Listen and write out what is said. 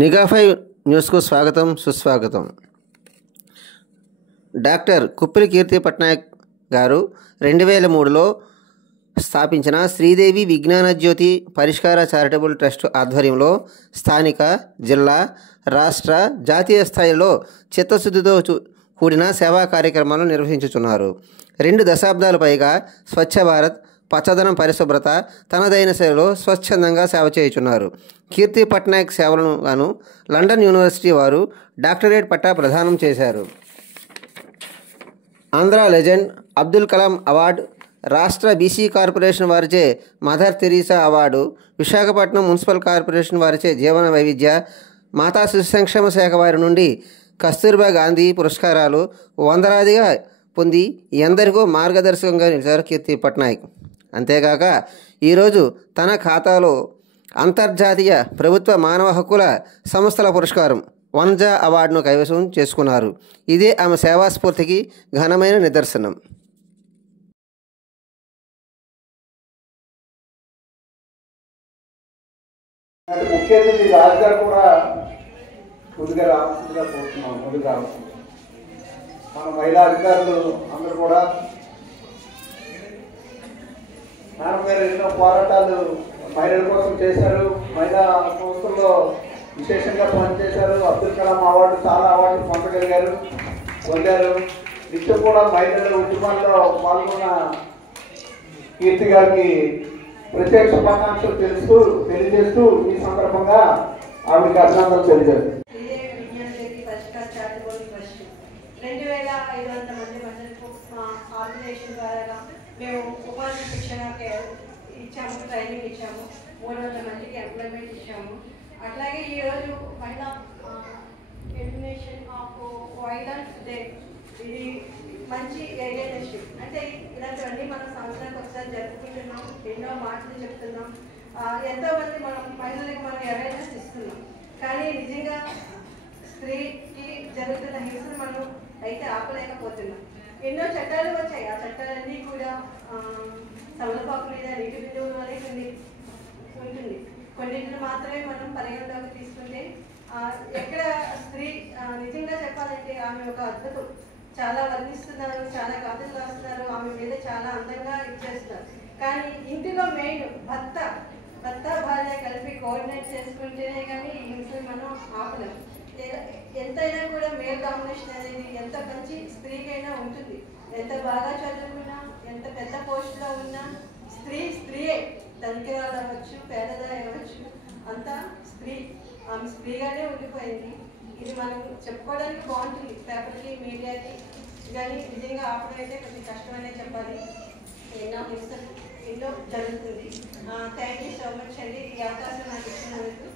నిఘా5 న్యూస్కు స్వాగతం సుస్వాగతం. డాక్టర్ కుప్పిలి కీర్తి పట్నాయక్ గారు 2003లో స్థాపించిన శ్రీదేవి విజ్ఞాన జ్యోతి పరిష్కార చారిటబుల్ ట్రస్ట్ ఆధ్వర్యంలో స్థానిక, జిల్లా, రాష్ట్ర, జాతీయ స్థాయిలో చిత్తశుద్ధితో కూడిన సేవా కార్యక్రమాలను నిర్వహించుచున్నారు. 2 దశాబ్దాలు పైగా స్వచ్ఛ భారత్, పచ్చదనం, పరిశుభ్రత తనదైన శైలిలో స్వచ్ఛందంగా సేవ చేయుచున్నారు. కీర్తి పట్నాయక్ సేవలను గాను లండన్ యూనివర్సిటీ వారు డాక్టరేట్ పట్టా ప్రదానం చేశారు. ఆంధ్ర లెజెండ్, అబ్దుల్ కలాం అవార్డు, రాష్ట్ర బీసీ కార్పొరేషన్ వారిచే mother Teresa award, Visakhapatnam municipal corporation వారిచే జీవన వైవిధ్య, మాతా శిశు సంక్షేమ శాఖ వారి నుండి కస్తూర్బా గాంధీ పురస్కారాలు వందలాదిగా పొంది ఎందరికో మార్గదర్శకంగా నిలిచారు కీర్తి పట్నాయక్. అంతేకాక ఈరోజు తన ఖాతాలో అంతర్జాతీయ ప్రభుత్వ మానవ హక్కుల సంస్థల పురస్కారం వన్జా అవార్డును కైవసం చేసుకున్నారు. ఇదే ఆమె సేవా స్ఫూర్తికి ఘనమైన నిదర్శనం. ముఖ్య అతిథి రాజుగారు కూడా ముందుగా రావాల్సిందిగా కోరుతున్నాం. ముందుకు రావాల్సింది మన మహిళా అధికారులు అందరూ కూడా మేడం గారు ఎన్నో పోరాటాలు మహిళల కోసం చేశారు. మహిళా సంస్థల్లో విశేషంగా పనిచేశారు. అబ్దుల్ కలాం అవార్డు, చాలా అవార్డులు పొందారు. నిత్యం కూడా మహిళల ఉద్యమాల్లో పాల్గొన్న కీర్తి గారికి ప్రత్యేక శుభాకాంక్షలు తెలియజేస్తూ ఈ సందర్భంగా ఆవిడకి అభినందనలు తెలియజేస్తారు. 2500 మంది మహిళలకు మా ఆర్గనైజేషన్ ద్వారా మేము ఉపాధి శిక్షణ ఇచ్చాము, ట్రైనింగ్ ఇచ్చాము. 300 మందికి ఎంప్లాయ్మెంట్ ఇచ్చాము. అట్లాగే ఈరోజు మహిళా ఎలిమినేషన్ ఆఫ్ వైలెన్స్ డే, ఇది మంచి ఏరియాషిప్. అంటే ఇలాంటివన్నీ మనం సంవత్సరానికి ఒకసారి జరుపుకుంటున్నాం. ఎన్నో మాటలు చెప్తున్నాం. ఎంతోమంది మహిళలకు మనం అవేర్నెస్ ఇస్తున్నాం. కానీ నిజంగా స్త్రీకి జరుగుతున్న హింసను మనం అయితే ఆపలేకపోతున్నాం. ఎన్నో చట్టాలు వచ్చాయి. ఆ చట్టాలన్నీ కూడా తమలపాకు మీద నీటి బిందువుల వల్లే ఉంటుంది. కొన్నింటిని మాత్రమే మనం పరిగణలోకి తీసుకుంటే ఎక్కడ స్త్రీ నిజంగా చెప్పాలంటే ఆమె ఒక అద్భుతం. చాలా వర్ణిస్తున్నారు, చాలా గాథలు రాస్తున్నారు, ఆమె మీద చాలా అందంగా ఇచ్చేస్తున్నారు. కానీ ఇంటిలో మెయిన్ భర్త భార్య కలిపి కోఆర్డినేట్ చేసుకుంటేనే కానీ ఈ హింసని మనం ఆపలేం. ఎంతైనా కూడా మేల్ డామినేషన్ అనేది ఎంత మంచి స్త్రీకైనా ఉంటుంది. ఎంత బాగా చదువుకున్నా, ఎంత పెద్ద పోస్టులో ఉన్నా స్త్రీయే. ధనికురాలు అవ్వచ్చు, పేదదా అవ్వచ్చు, అంతా స్త్రీ. ఆమె స్త్రీగానే ఉండిపోయింది. ఇది మనం చెప్పుకోవడానికి బాగుంటుంది పేపర్కి, మీడియాకి, కానీ నిజంగా ఆపడం అయితే కొంచెం కష్టమనే చెప్పాలి. ఎన్నో జరుగుతుంది. థ్యాంక్ యూ సో మచ్ అండి, ఈ అవకాశం నాకు ఇచ్చినందుకు.